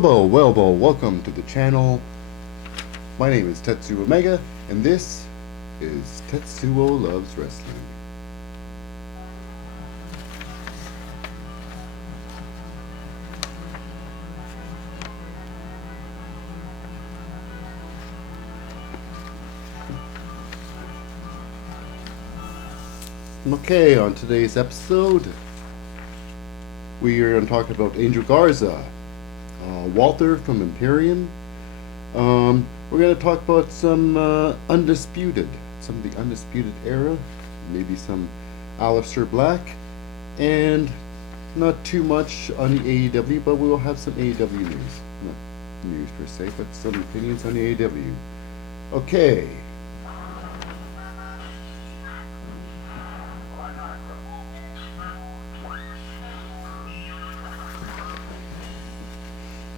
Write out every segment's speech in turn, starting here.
Well, welcome to the channel. My name is Tetsuo Omega, and this is Tetsuo Loves Wrestling. Okay, on today's episode, we are going to talk about Angel Garza, Walter from Imperium. We're going to talk about some Undisputed, some of the Undisputed era, maybe some Alister Black, and not too much on the AEW, but we will have some AEW news. Not news per se, but some opinions on the AEW. Okay.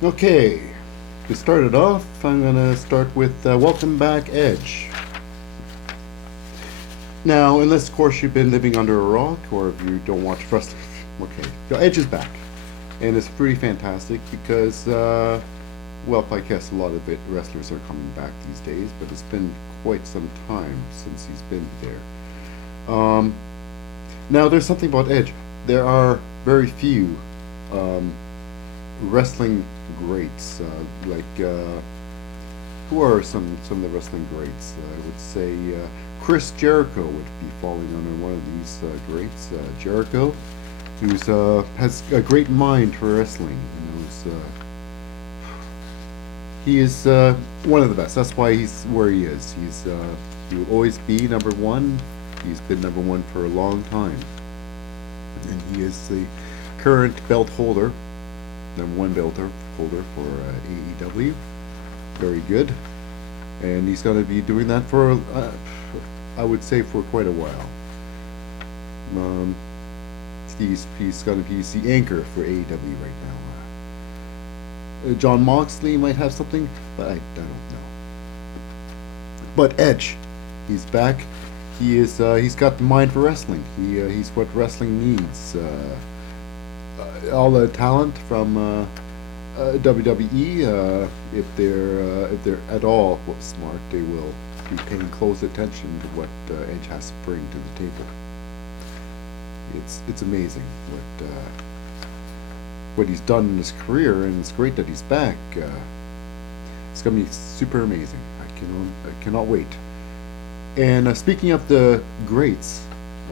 Okay, to start it off, I'm going to start with Welcome Back, Edge. Now, unless of course you've been living under a rock, or if you don't watch wrestling, okay, so Edge is back. And it's pretty fantastic because, well, I guess a lot of wrestlers are coming back these days, but it's been quite some time since he's been there. Now, there's something about Edge. There are very few wrestling greats, who are some of the wrestling greats? I would say Chris Jericho would be falling under one of these greats. Jericho, who's has a great mind for wrestling. He is one of the best. That's why he's where he is. He will always be number one. He's been number one for a long time, and he is the current belt holder. Number one belt holder for AEW. Very good. And he's going to be doing that for, I would say, for quite a while. He's going to be the anchor for AEW right now. John Moxley might have something, but I don't know. But Edge, he's back. He's got the mind for wrestling. He's what wrestling needs. All the talent from WWE, if they're at all smart, they will be paying close attention to what Edge has to bring to the table. It's amazing what he's done in his career, and it's great that he's back. It's gonna be super amazing. I cannot wait. And speaking of the greats,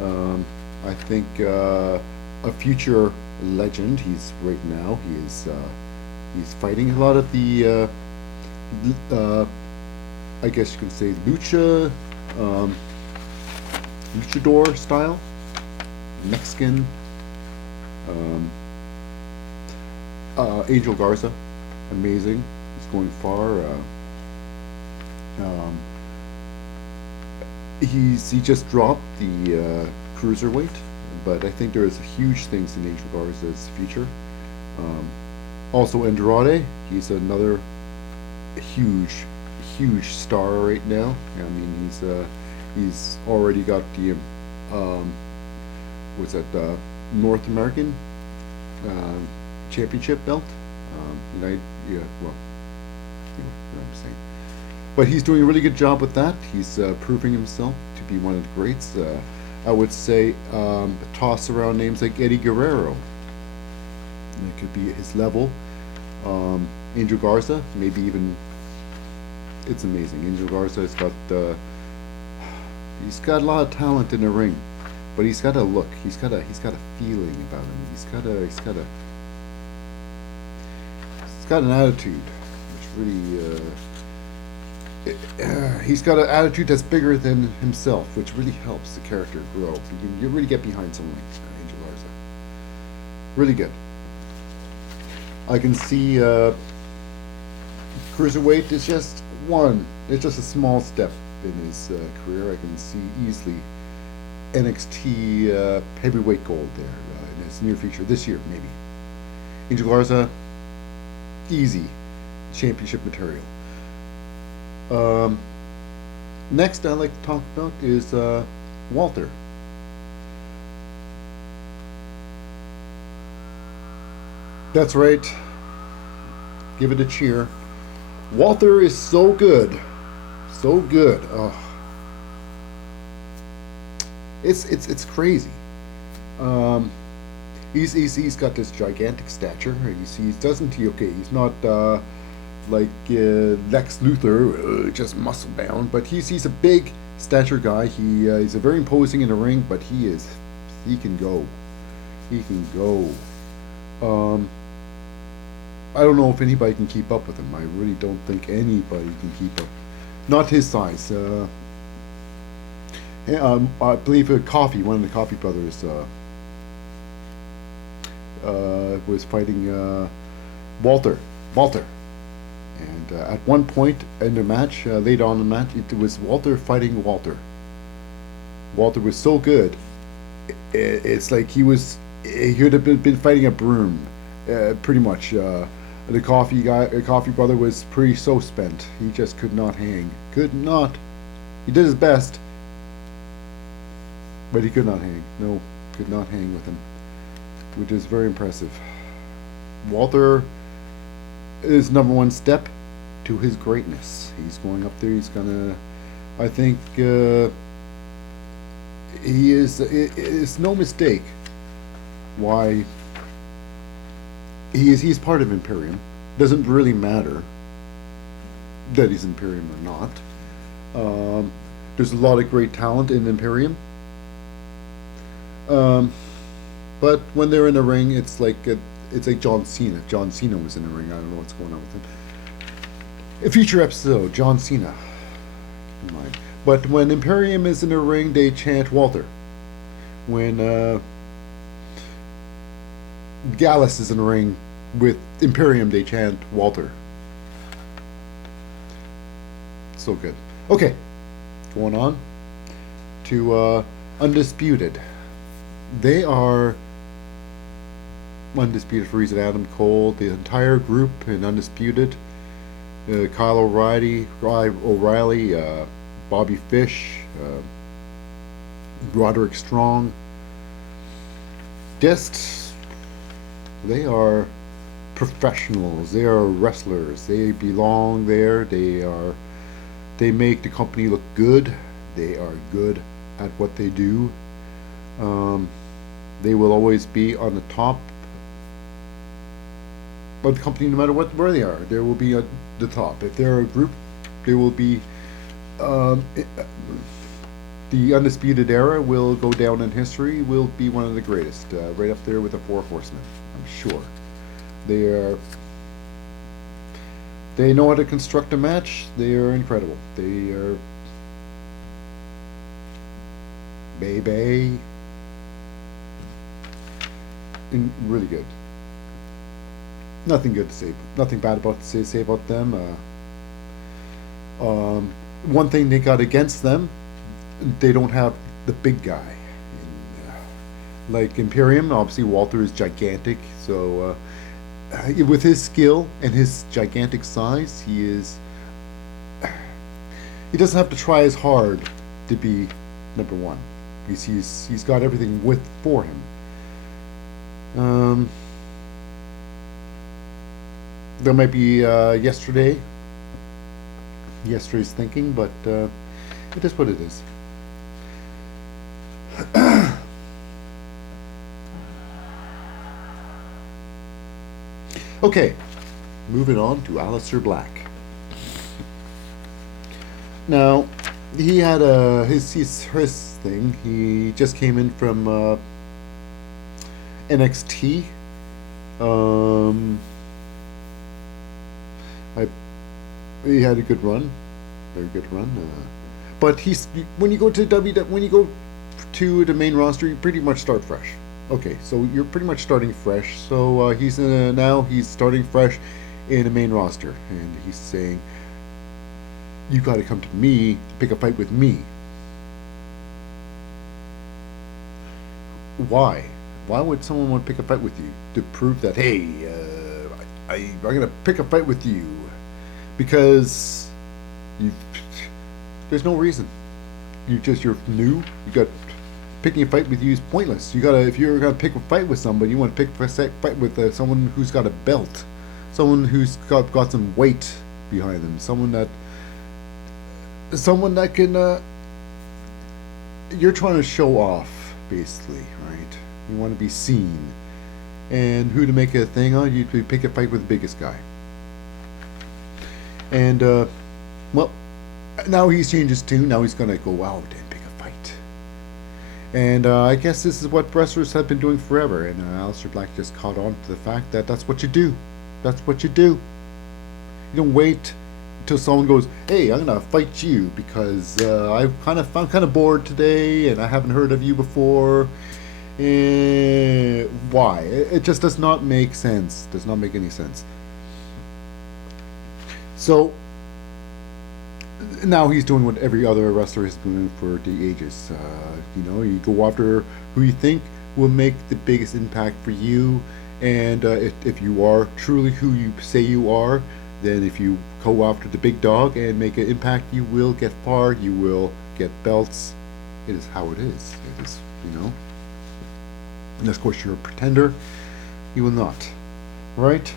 I think a future legend. He's right now. He's fighting a lot of the I guess you could say luchador style, Mexican. Angel Garza, amazing. He's going far. He just dropped the cruiserweight. But I think there is huge things in Angel Garza's future. Also Andrade, he's another huge star right now. I mean, he's already got the North American championship belt. Well, you know what I'm saying. But he's doing a really good job with that. He's proving himself to be one of the greats. I would say toss around names like Eddie Guerrero. And it could be at his level. Angel Garza, maybe even. It's amazing. Angel Garza has got he's got a lot of talent in the ring, but he's got a look. He's got a feeling about him. He's got an attitude, which really. He's got an attitude that's bigger than himself, which really helps the character grow. You really get behind someone like Angel Garza. Really good. I can see cruiserweight is just it's just a small step in his career. I can see easily NXT heavyweight gold there in his near future, this year maybe. Angel Garza, easy championship material. Next I'd like to talk about is Walter. That's right. Give it a cheer. Walter is so good. So good. Oh. It's crazy. He's got this gigantic stature. He's not like Lex Luthor, just muscle bound, but he's a big stature guy. He's a very imposing in the ring, but he can go. He can go. I don't know if anybody can keep up with him. I really don't think anybody can keep up. Not his size. I believe one of the Coffee brothers, was fighting Walter. And at one point in the match, later on in the match, it was Walter fighting Walter. Walter was so good. It's like he would have been fighting a broom, pretty much. The Coffee brother was so spent. He just could not hang. Could not. He did his best, but he could not hang. No, could not hang with him, which is very impressive. Walter is number one step to his greatness. He's going up there. He's gonna. I think he is. It's no mistake why he's part of Imperium. Doesn't really matter that he's Imperium or not. There's a lot of great talent in Imperium. But when they're in the ring, it's like John Cena. If John Cena was in the ring, I don't know what's going on with him. A future episode, John Cena. Keep in mind. But when Imperium is in the ring, they chant Walter. When Gallus is in the ring with Imperium, they chant Walter. So good. Okay, going on to Undisputed. They are Undisputed for reason. Adam Cole, the entire group in Undisputed. Kyle O'Reilly, Bobby Fish, Roderick Strong. They are professionals. They are wrestlers. They belong there. They make the company look good. They are good at what they do. They will always be on the top of the company, no matter where they are. They will be at the top. If they're a group, they will be. The Undisputed Era will go down in history. Will be one of the greatest, right up there with the Four Horsemen. I'm sure. They know how to construct a match. They are incredible. They are baby. Really good. Nothing good to say. Nothing bad about to say about them. One thing they got against them, they don't have the big guy. Like Imperium, obviously Walter is gigantic. So with his skill and his gigantic size, he doesn't have to try as hard to be number one. He's got everything for him. There might be yesterday's thinking, but it is what it is. Okay, moving on to Alister Black. Now, he had his thing. He just came in from NXT. He had a good run, very good run. But when you go to the main roster, you pretty much start fresh. Okay, so you're pretty much starting fresh. So he's starting fresh in the main roster, and he's saying, "You got to come to me, pick a fight with me." Why? Why would someone want to pick a fight with you? To prove that, hey, I'm gonna pick a fight with you because there's no reason. You're new. Picking a fight with you is pointless. If you're gonna pick a fight with somebody, you want to pick a fight with someone who's got a belt, someone who's got some weight behind them, someone that can. You're trying to show off, basically, right? You want to be seen, and who to make a thing on? You pick a fight with the biggest guy, and well, now he's changed his tune. Now he's gonna go out and pick a fight. And I guess this is what wrestlers have been doing forever. And Alister Black just caught on to the fact that that's what you do. That's what you do. You don't wait until someone goes, "Hey, I'm gonna fight you because I'm kind of bored today, and I haven't heard of you before." Why? It just does not make sense. Does not make any sense. So now he's doing what every other wrestler has been doing for the ages. You go after who you think will make the biggest impact for you, and if you are truly who you say you are, then if you go after the big dog and make an impact, you will get far, you will get belts. It is how it is. It is, And of course you're a pretender, you will not. Right?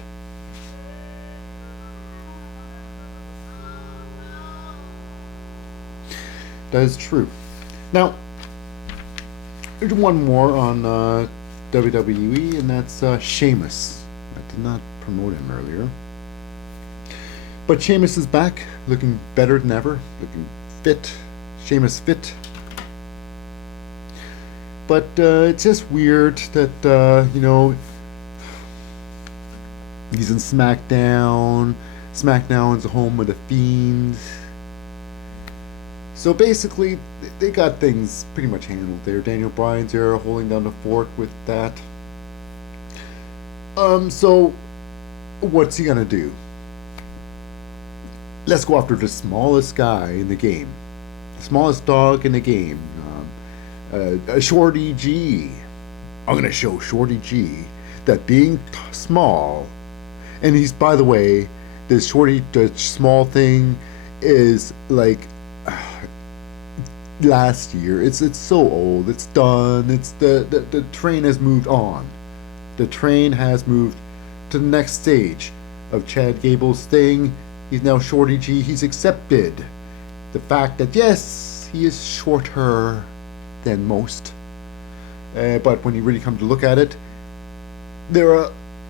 That is true. Now, there's one more on WWE, and that's Sheamus. I did not promote him earlier. But Sheamus is back, looking better than ever, looking fit. Sheamus fit. But it's just weird that, he's in SmackDown. SmackDown's the home of the Fiend. So basically, they got things pretty much handled there. Daniel Bryan's there holding down the fort with that. So what's he gonna do? Let's go after the smallest guy in the game. The smallest dog in the game. Shorty G. I'm gonna show Shorty G that being small, and he's, by the way, the small thing is like last year. It's so old. It's done. It's the train has moved on. The train has moved to the next stage of Chad Gable's thing. He's now Shorty G. He's accepted the fact that yes, he is shorter than most. But when you really come to look at it,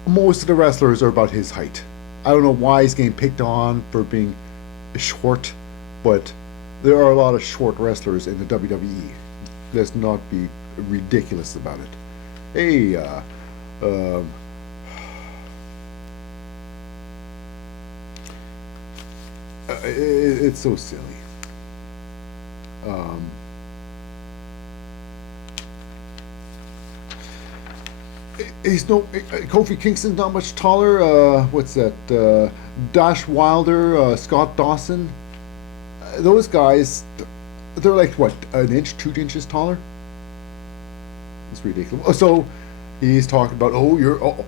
most of the wrestlers are about his height. I don't know why he's getting picked on for being short, but there are a lot of short wrestlers in the WWE. Let's not be ridiculous about it. Hey, it's so silly. He's Kofi Kingston's not much taller. What's that? Dash Wilder, Scott Dawson. Those guys, they're like what, an inch, 2 inches taller? It's ridiculous. So he's talking about,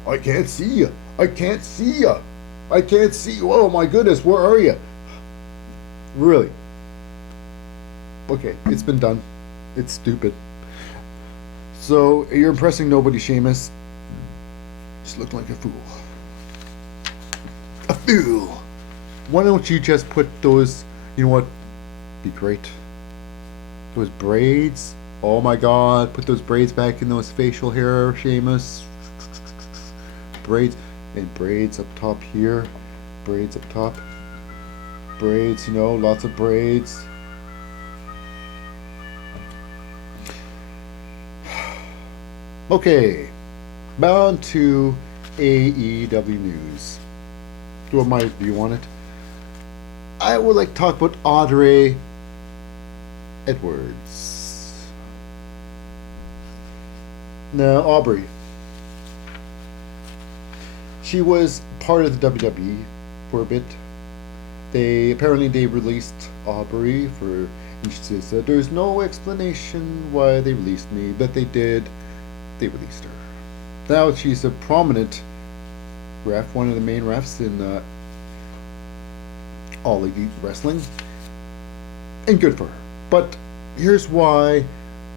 I can't see you. I can't see you. I can't see you. Oh my goodness, where are you? Really? Okay, it's been done. It's stupid. So you're impressing nobody, Sheamus. Just look like a fool. A fool. Why don't you just put those, you know what? Be great. Those braids. Oh my God! Put those braids back in those facial hair, Sheamus. Braids and braids up top here. Braids up top. Braids, lots of braids. Okay, bound to AEW news. Do you want my view on it? I would like to talk about Audrey Edwards. Now, Aubrey. She was part of the WWE for a bit. They released Aubrey and she said there's no explanation why they released me, but they did. They released her. Now she's a prominent ref, one of the main refs in All Elite Wrestling, and good for her. But here's why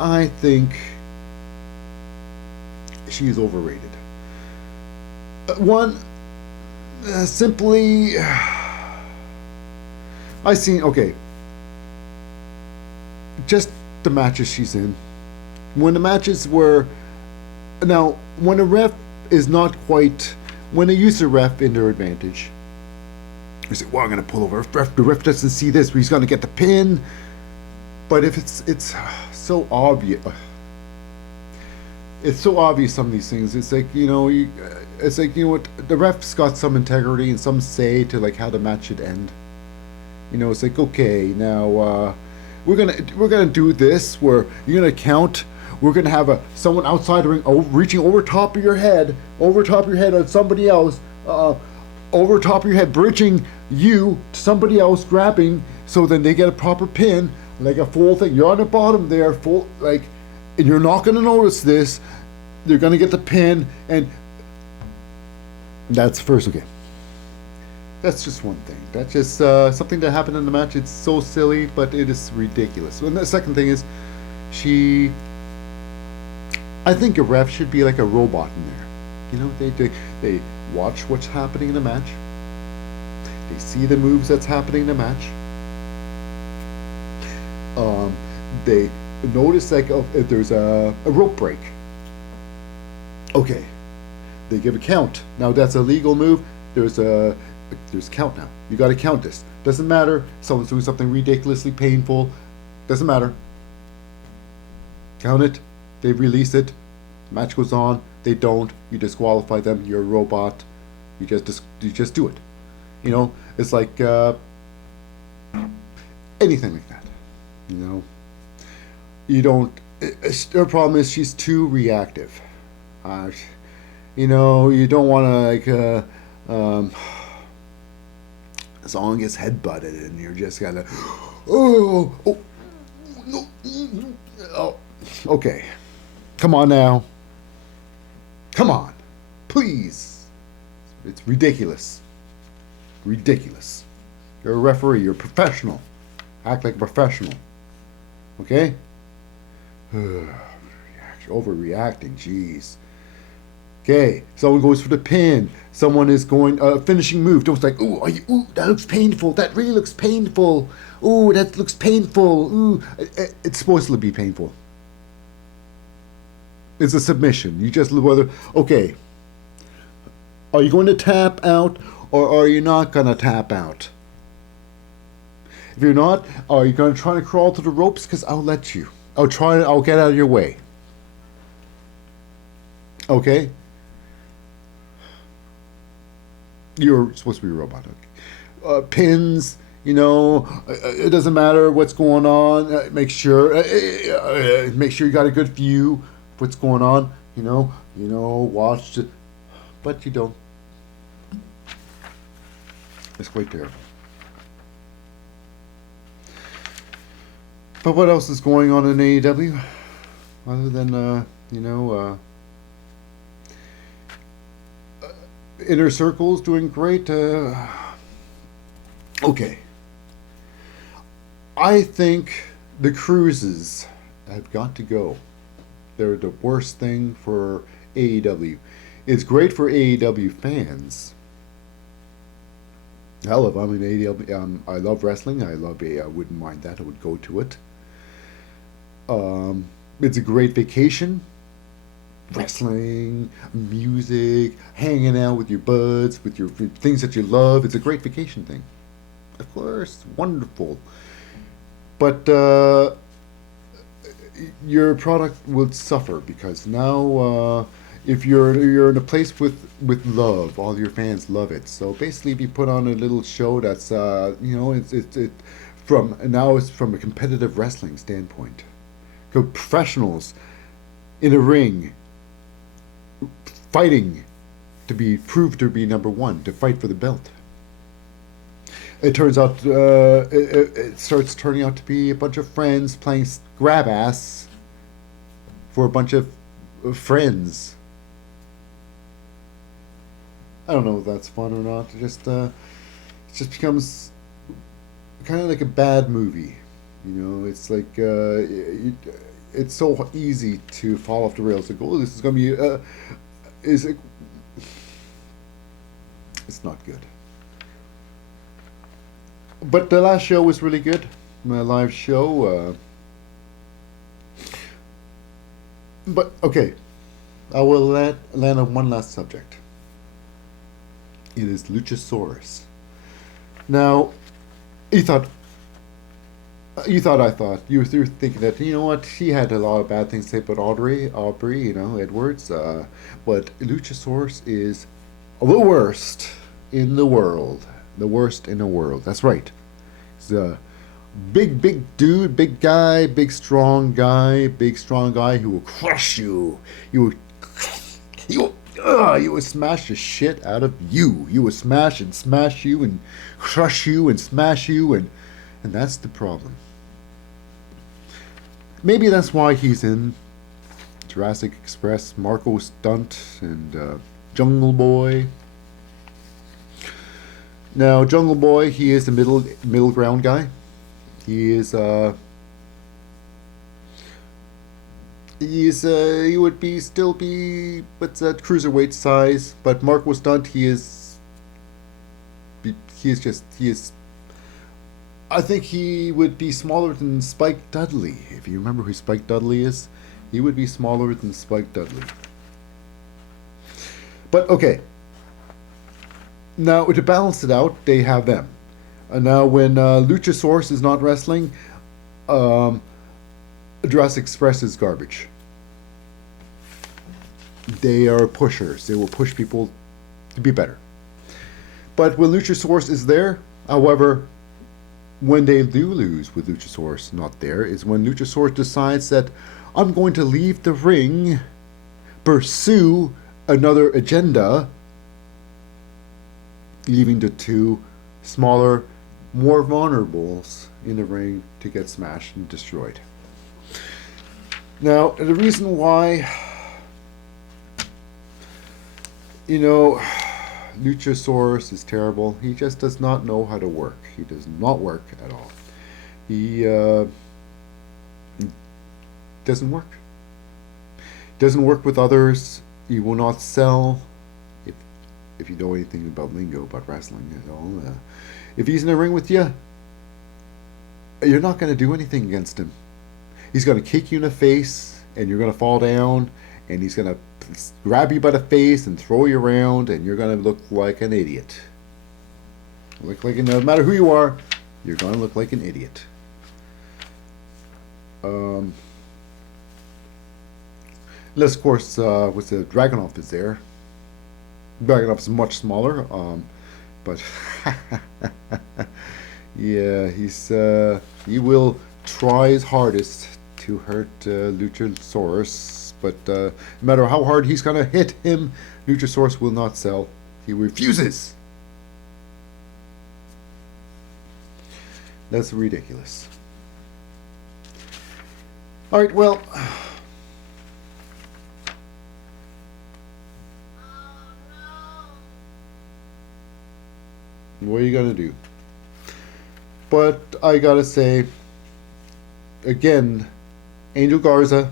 I think she's overrated. One, simply, I seen, okay, just the matches she's in. When the matches were, now, when a ref is not quite, when they use the ref in their advantage, you say, well, I'm going to pull over. The ref doesn't see this, but he's going to get the pin. But if it's so obvious, it's so obvious, some of these things. It's like, it's like, what, the ref's got some integrity and some say to like how the match should end. It's like, okay, now we're gonna do this where you're gonna count. We're gonna have someone outside the ring reaching over top of your head on somebody else, over top of your head, bridging you to somebody else, grabbing, so then they get a proper pin, like a full thing. You're on the bottom there, full, like, and you're not gonna notice this. They're gonna get the pin, and that's first. Okay, that's just one thing. That's just something that happened in the match. It's so silly, but it is ridiculous. And the second thing is, I think a ref should be like a robot in there. They watch what's happening in the match. They see the moves that's happening in the match. They notice like if there's a rope break. Okay, they give a count. Now that's a legal move. There's a count now. You got to count this. Doesn't matter. Someone's doing something ridiculously painful. Doesn't matter. Count it. They release it. Match goes on. They don't. You disqualify them. You're a robot. You just do it. It's like anything like that. You don't. Her problem is she's too reactive. You don't want to like. Someone gets headbutted and you're just kind of, oh, no, oh, okay, come on now, come on, please, it's ridiculous, you're a referee, you're a professional, act like a professional, okay, overreacting, jeez. Okay, someone goes for the pin. Someone is going finishing move. Don't like, ooh, that looks painful. That really looks painful. Ooh, that looks painful. Ooh, it's supposed to be painful. It's a submission. You just whether okay. Are you going to tap out or are you not going to tap out? If you're not, are you going to try to crawl to the ropes? Because I'll let you. I'll get out of your way. Okay. You're supposed to be a robot. Okay. Pins, it doesn't matter what's going on. Make sure you got a good view of what's going on. Watch it, but you don't. It's quite terrible. But what else is going on in AEW other than Inner Circle's doing great. Okay. I think the cruises have got to go. They're the worst thing for AEW. It's great for AEW fans. Hell, if I'm in AEW, I love wrestling. I wouldn't mind that. I would go to it. It's a great vacation. Wrestling, music, hanging out with your buds, with your things that you love. It's a great vacation thing. Of course, wonderful. But your product will suffer because now if you're in a place with love, all your fans love it. So basically, if you put on a little show that's it's from a competitive wrestling standpoint, professionals in a ring. Fighting to be proved to be number one, to fight for the belt. It turns out it starts turning out to be a bunch of friends playing grab ass for a bunch of friends. I don't know if that's fun or not. It just becomes kind of like a bad movie. It's like it's so easy to fall off the rails. Like, oh, this is going to be It's not good. But the last show was really good. My live show. But okay, I will land on one last subject. It is Luchasaurus. Now, you thought, I thought you were thinking that, you know what, she had a lot of bad things to say about Audrey, Edwards. But Luchasaurus is the worst in the world. The worst in the world. That's right. He's a big dude, big guy, big strong guy who will crush you. You would smash the shit out of you. You would smash you and crush you and smash you, and that's the problem. Maybe that's why he's in Jurassic Express, Marco Stunt, and Jungle Boy. Now, Jungle Boy, he is the middle ground guy. He would still be, what's that, cruiserweight size, but Marco Stunt, he is, I think he would be smaller than Spike Dudley. If you remember who Spike Dudley is, he would be smaller than Spike Dudley. But okay. Now, to balance it out, they have them. Now, when Luchasaurus is not wrestling, Jurassic Express is garbage. They are pushers. They will push people to be better. But when Luchasaurus is there, however, when they do lose with Luchasaurus not there, is when Luchasaurus decides that I'm going to leave the ring, pursue another agenda, leaving the two smaller, more vulnerables in the ring to get smashed and destroyed. Now, the reason why, Luchasaurus is terrible, he just does not know how to work. He does not work at all. He doesn't work. Doesn't work with others. He will not sell. If you know anything about lingo, about wrestling at all, if he's in the ring with you, you're not going to do anything against him. He's going to kick you in the face, and you're going to fall down, and he's going to grab you by the face and throw you around, and you're going to look like an idiot. No matter who you are, you're going to look like an idiot. Unless, of course, with the Dragunov is there. Dragunov is much smaller, but yeah, he will try his hardest to hurt Luchasaurus, but no matter how hard he's gonna hit him, Luchasaurus will not sell. He refuses. That's ridiculous. All right, well. What are you gonna do? But I gotta say, again, Angel Garza,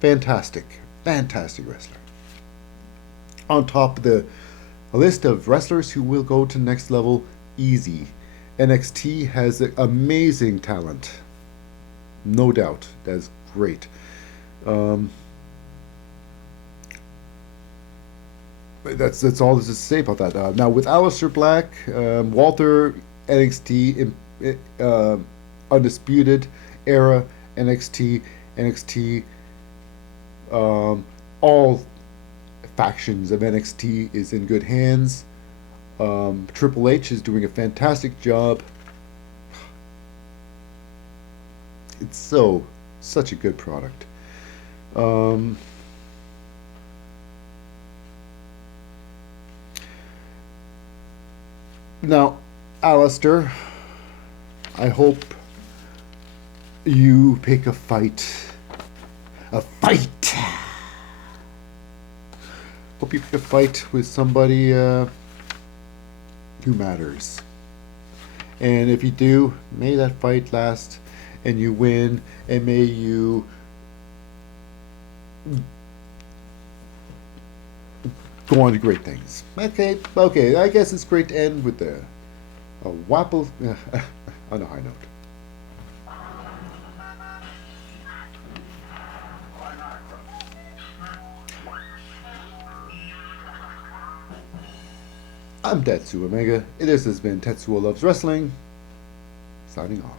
fantastic wrestler. On top of a list of wrestlers who will go to next level easy. NXT has amazing talent, no doubt. That's great. That's all there's to say about that. Now with Alister Black, Walter, NXT, Undisputed era, NXT, all factions of NXT is in good hands. Triple H is doing a fantastic job. It's such a good product. Now, Alister, I hope you pick a fight. Hope you pick a fight with somebody who matters. And if you do, may that fight last and you win, and may you go on to great things. Okay, I guess it's great to end with a wapple on a high note. I'm Tetsu Omega. This has been Tetsuo Loves Wrestling. Signing off.